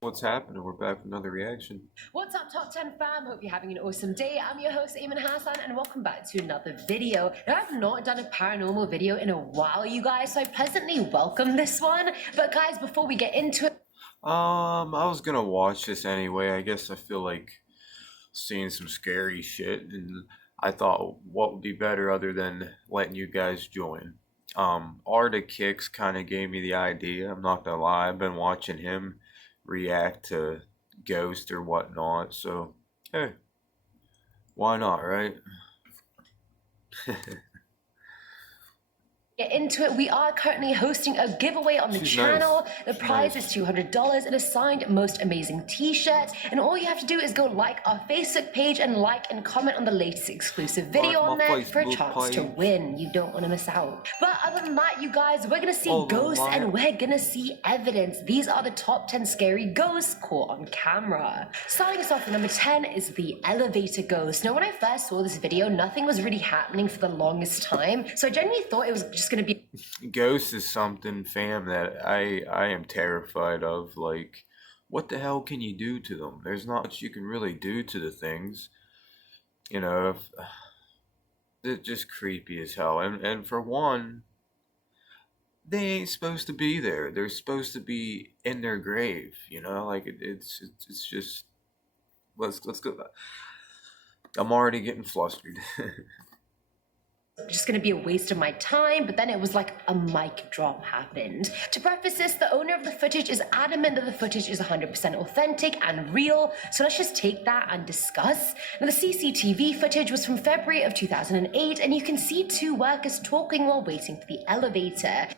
What's happening? We're back with another reaction. What's up, Top 10 fam? Hope you're having an awesome day. I'm your host, Eamon Hassan, and welcome back to another video. Now, I've not done a paranormal video in a while, you guys, so I pleasantly welcome this one. But guys, before we get into it... I was gonna watch this anyway. I guess I feel like seeing some scary shit, and I thought what would be better other than letting you guys join. Arctic Kicks kind of gave me the idea. I'm not gonna lie. I've been watching him react to Ghost or whatnot, so hey, why not, right? Get into it, we are currently hosting a giveaway on the channel. Nice. The prize is $200 and a signed Most Amazing t-shirt. And all you have to do is go like our Facebook page and like and comment on the latest exclusive video on there for a chance to win. You don't want to miss out. But other than that, you guys, we're gonna see ghosts and we're gonna see evidence. These are the top 10 scary ghosts caught on camera. Starting us off at number 10 is the elevator ghost. Now, when I first saw this video, nothing was really happening for the longest time. So I genuinely thought it was just gonna be... Ghost is something, fam, that I am terrified of. Like, what the hell can you do to them? There's not much you can really do to the things. You know, they're just creepy as hell. And for one, they ain't supposed to be there. They're supposed to be in their grave. You know, like it's just let's go. I'm already getting flustered. Just gonna be a waste of my time, but then it was like a mic drop happened. To preface this, the owner of the footage is adamant that the footage is 100% authentic and real, so let's just take that and discuss. Now, the CCTV footage was from February of 2008, and you can see two workers talking while waiting for the elevator.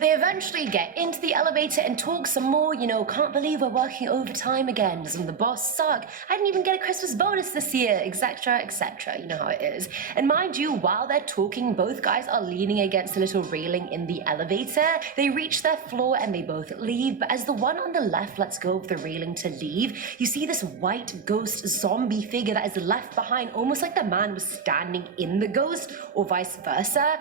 They eventually get into the elevator and talk some more, you know, can't believe we're working overtime again, doesn't the boss suck? I didn't even get a Christmas bonus this year, etc, etc, you know how it is. And mind you, while they're talking, both guys are leaning against a little railing in the elevator. They reach their floor and they both leave, but as the one on the left lets go of the railing to leave, you see this white ghost zombie figure that is left behind, almost like the man was standing in the ghost, or vice versa.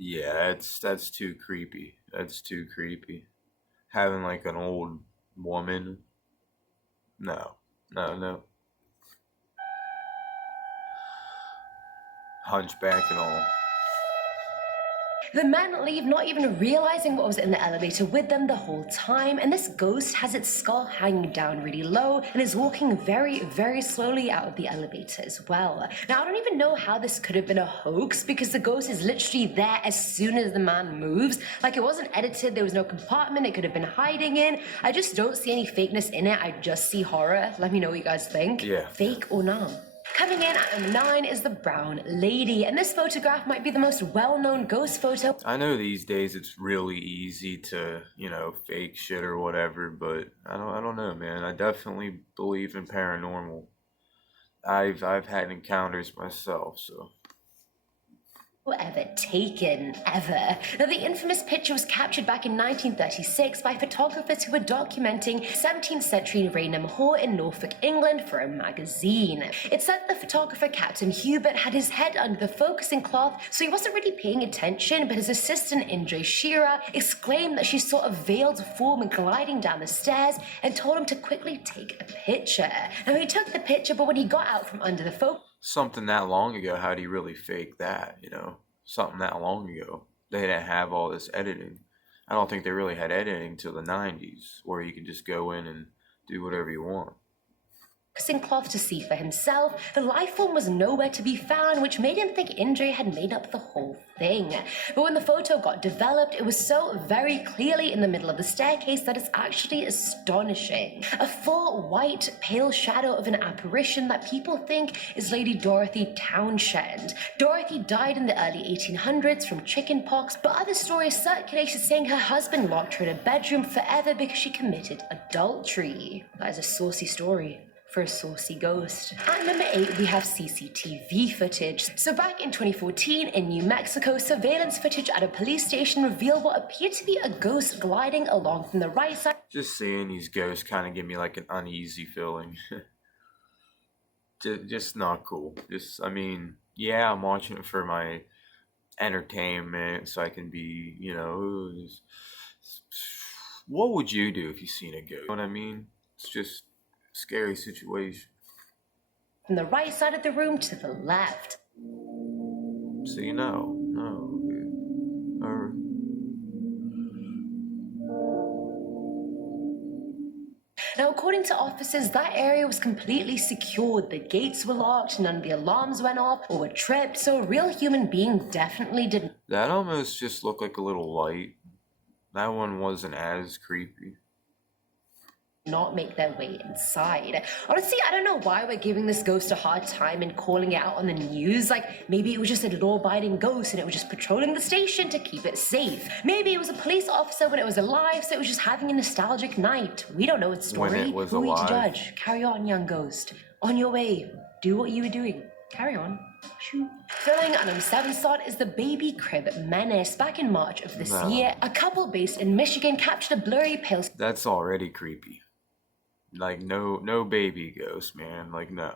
Yeah, that's too creepy. That's too creepy. Having like an old woman. No. No. Hunchback and all. The men leave not even realizing what was in the elevator with them the whole time, and this ghost has its skull hanging down really low and is walking very, very slowly out of the elevator as well. Now, I don't even know how this could have been a hoax, because the ghost is literally there as soon as the man moves. Like, it wasn't edited, there was no compartment it could have been hiding in. I just don't see any fakeness in it, I just see horror. Let me know what you guys think. Yeah. Fake or not? Coming in at number 9 is the brown lady, and this photograph might be the most well-known ghost photo. I know these days it's really easy to, you know, fake shit or whatever, but I don't know, man. I definitely believe in paranormal. I've had encounters myself, so Ever taken, ever. Now, the infamous picture was captured back in 1936 by photographers who were documenting 17th century Raynham Hall in Norfolk, England for a magazine. It said the photographer, Captain Hubert, had his head under the focusing cloth, so he wasn't really paying attention, but his assistant, Indre Shearer, exclaimed that she saw a veiled form gliding down the stairs and told him to quickly take a picture. Now, he took the picture, but when he got out from under the focus... Something that long ago, how do you really fake that, you know? Something that long ago. They didn't have all this editing. I don't think they really had editing till the 90s, where you can just go in and do whatever you want. Cloth to see for himself, the life form was nowhere to be found, which made him think Indre had made up the whole thing. But when the photo got developed, it was so very clearly in the middle of the staircase that it's actually astonishing. A full white pale shadow of an apparition that people think is Lady Dorothy Townshend. Dorothy died in the early 1800s from chickenpox, but other stories circulated saying her husband locked her in a bedroom forever because she committed adultery. That is a saucy story for a saucy ghost. At number 8, we have CCTV footage. So back in 2014 in New Mexico, surveillance footage at a police station revealed what appeared to be a ghost gliding along from the right side Just seeing these ghosts kind of give me like an uneasy feeling. Just not cool. Just, I mean, yeah, I'm watching it for my entertainment so I can be, what would you do if you seen a ghost? You know what I mean? It's just a scary situation. From the right side of the room to the left. So no. Or, Now, according to officers, that area was completely secured. The gates were locked, none of the alarms went off or were tripped, so a real human being definitely didn't. that almost just looked like a little light. That one wasn't as creepy. Not make their way inside. Honestly, I don't know why we're giving this ghost a hard time and calling it out on the news. Like, maybe it was just a law-abiding ghost and it was just patrolling the station to keep it safe. Maybe it was a police officer when it was alive, so it was just having a nostalgic night. We don't know its story. When it was Who are we to alive. judge? Carry on, young ghost. On your way. Do what you were doing. Carry on. Shoo. Filling our number 7 slot is the baby crib menace. Back in March of this year, a couple based in Michigan captured a blurry pale. That's already creepy. Like, no baby ghost, man. Like, no.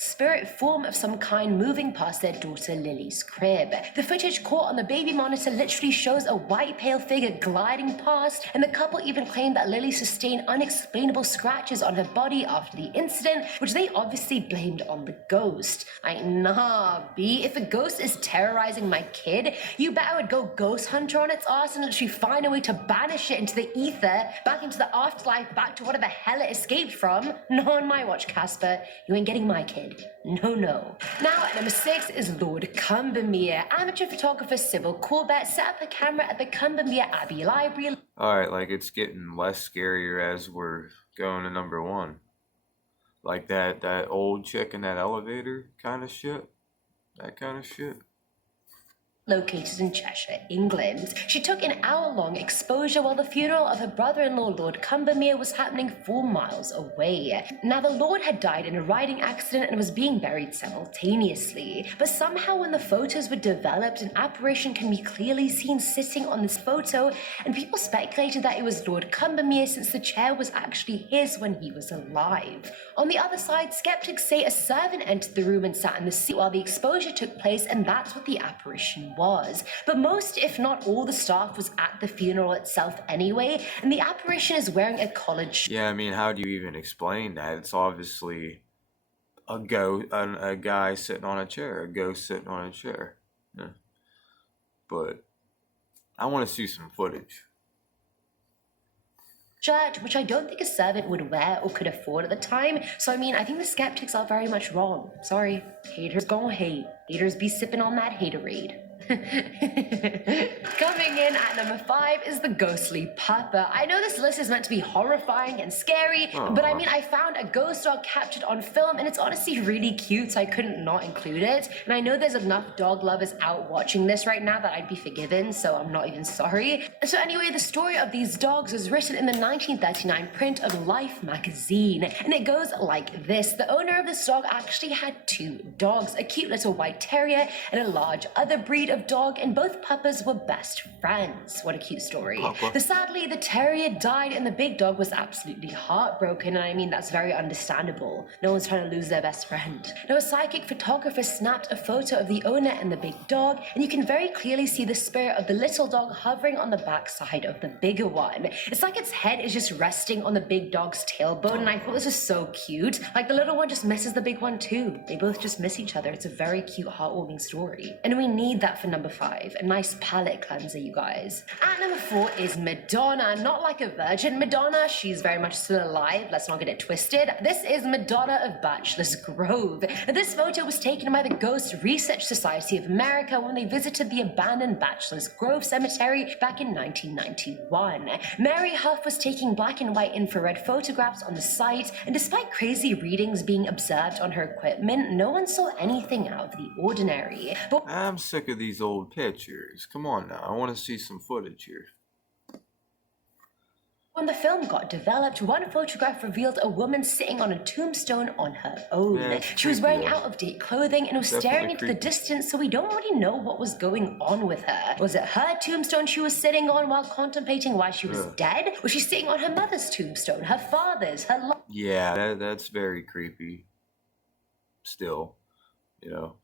Spirit form of some kind moving past their daughter Lily's crib. The footage caught on the baby monitor literally shows a white pale figure gliding past, and the couple even claimed that Lily sustained unexplainable scratches on her body after the incident, which they obviously blamed on the ghost. Nah, B, if a ghost is terrorizing my kid, you bet I would go ghost hunter on its ass and literally find a way to banish it into the ether, back into the afterlife, back to whatever hell it escaped from. Not on my watch, Casper. You ain't getting my kid. No. Now, at number 6 is Lord Combermere. Amateur photographer Sybil Corbett set up a camera at the Combermere Abbey Library. Alright, like, it's getting less scarier as we're going to number 1. Like that old chick in that elevator kind of shit. That kind of shit. Located in Cheshire, England. She took an hour-long exposure while the funeral of her brother-in-law, Lord Combermere, was happening 4 miles away. Now, the Lord had died in a riding accident and was being buried simultaneously. But somehow when the photos were developed, an apparition can be clearly seen sitting on this photo, and people speculated that it was Lord Combermere since the chair was actually his when he was alive. On the other side, skeptics say a servant entered the room and sat in the seat while the exposure took place, and that's what the apparition was. But most, if not all, the staff was at the funeral itself anyway, and the apparition is wearing a collared shirt. Yeah, I mean, how do you even explain that? It's obviously a guy sitting on a chair, a ghost sitting on a chair. Yeah. But I want to see some footage. Which I don't think a servant would wear or could afford at the time. So I mean, I think the skeptics are very much wrong. Sorry, haters gonna hate. Haters be sipping on that haterade. Coming in at number 5 is the ghostly pupper. I know this list is meant to be horrifying and scary, but I mean, I found a ghost dog captured on film, and it's honestly really cute, so I couldn't not include it. And I know there's enough dog lovers out watching this right now that I'd be forgiven, so I'm not even sorry. So anyway, the story of these dogs was written in the 1939 print of Life magazine, and it goes like this. The owner of this dog actually had 2 dogs, a cute little white terrier and a large other breed of dog, and both puppers were best friends. What a cute story. Sadly, the terrier died and the big dog was absolutely heartbroken, and I mean, that's very understandable. No one's trying to lose their best friend. Now, a psychic photographer snapped a photo of the owner and the big dog, and you can very clearly see the spirit of the little dog hovering on the back side of the bigger one. It's like its head is just resting on the big dog's tailbone, and I thought this was so cute. Like, the little one just misses the big one too. They both just miss each other. It's a very cute, heartwarming story. And we need that for number 5. A nice palate cleanser, you guys. At number 4 is Madonna. Not like a virgin Madonna. She's very much still alive. Let's not get it twisted. This is Madonna of Bachelor's Grove. This photo was taken by the Ghost Research Society of America when they visited the abandoned Bachelor's Grove Cemetery back in 1991. Mary Huff was taking black and white infrared photographs on the site, and despite crazy readings being observed on her equipment, no one saw anything out of the ordinary. But I'm sick of these old pictures. Come on now, I want to see some footage here. When the film got developed, one photograph revealed a woman sitting on a tombstone on her own. Yeah, She was wearing creepy, out-of-date clothing and was definitely staring into the creepy. distance, so we don't really know what was going on with her. Was it her tombstone she was sitting on while contemplating why she was dead? Was she sitting on her mother's tombstone, her father's, her Yeah, that's very creepy. Still, you know.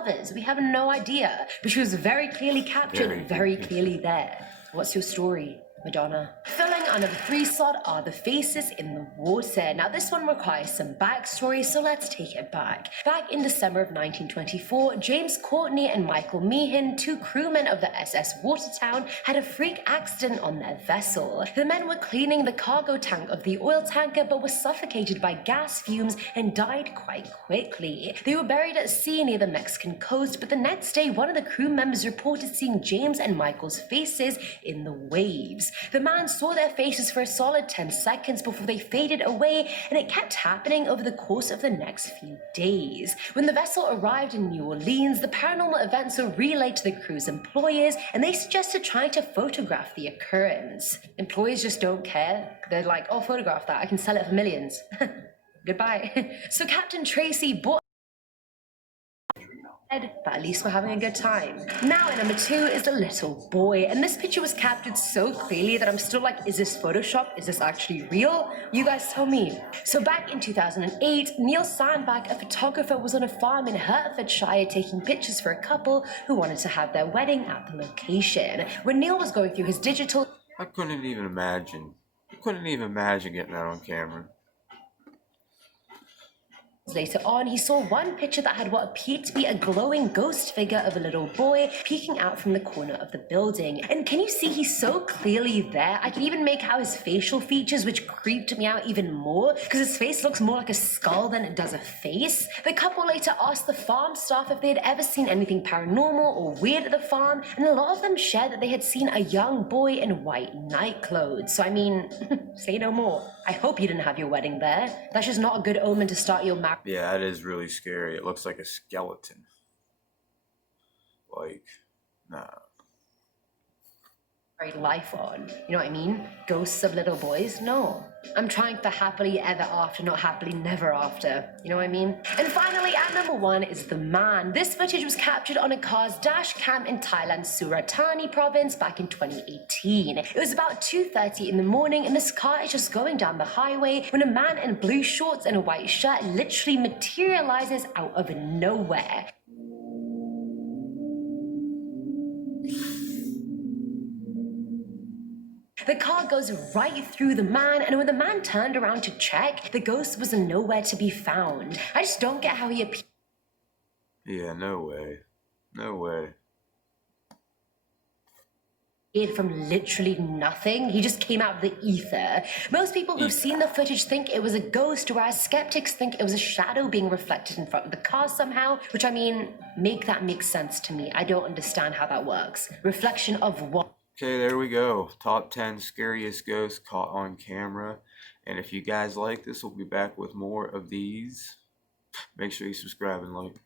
others? We have no idea, but she was very clearly captured, very clearly there. What's your story, Madonna? Filling another 3 slot are the faces in the water. Now this one requires some backstory, so let's take it back. Back in December of 1924, James Courtney and Michael Meehan, 2 crewmen of the SS Watertown, had a freak accident on their vessel. The men were cleaning the cargo tank of the oil tanker but were suffocated by gas fumes and died quite quickly. They were buried at sea near the Mexican coast, but the next day one of the crew members reported seeing James and Michael's faces in the waves. The man saw their faces for a solid 10 seconds before they faded away, and it kept happening over the course of the next few days. When the vessel arrived in New Orleans, the paranormal events were relayed to the crew's employers, and they suggested trying to photograph the occurrence. Employers just don't care. They're like, oh, photograph that, I can sell it for millions. Goodbye. So Captain Tracy bought, but at least we're having a good time. Now in number 2 is the little boy, and this picture was captured so clearly that I'm still like, is this Photoshop? Is this actually real? You guys tell me. So back in 2008, Neil Sandbach, a photographer, was on a farm in Hertfordshire taking pictures for a couple who wanted to have their wedding at the location. When Neil was going through his digital... I couldn't even imagine. I couldn't even imagine getting that on camera. Later on, he saw one picture that had what appeared to be a glowing ghost figure of a little boy peeking out from the corner of the building. And can you see he's so clearly there? I can even make out his facial features, which creeped me out even more, because his face looks more like a skull than it does a face. The couple later asked the farm staff if they had ever seen anything paranormal or weird at the farm, and a lot of them shared that they had seen a young boy in white night clothes. So I mean, say no more. I hope you didn't have your wedding there. That's just not a good omen to start your marriage. Yeah, that is really scary. It looks like a skeleton. Like, nah. Life on. You know what I mean? Ghosts of little boys? No. I'm trying for happily ever after, not happily never after. You know what I mean? And finally, at number 1 is the man. This footage was captured on a car's dash cam in Thailand's Suratani province back in 2018. It was about 2:30 in the morning, and this car is just going down the highway when a man in blue shorts and a white shirt literally materializes out of nowhere. The car goes right through the man, and when the man turned around to check, the ghost was nowhere to be found. I just don't get how he appeared. Yeah, no way. No way. From literally nothing. He just came out of the ether. Most people who've seen the footage think it was a ghost, whereas skeptics think it was a shadow being reflected in front of the car somehow, which I mean, make that make sense to me. I don't understand how that works. Reflection of what? Okay, there we go. Top 10 scariest ghosts caught on camera. And if you guys like this, we'll be back with more of these. Make sure you subscribe and like.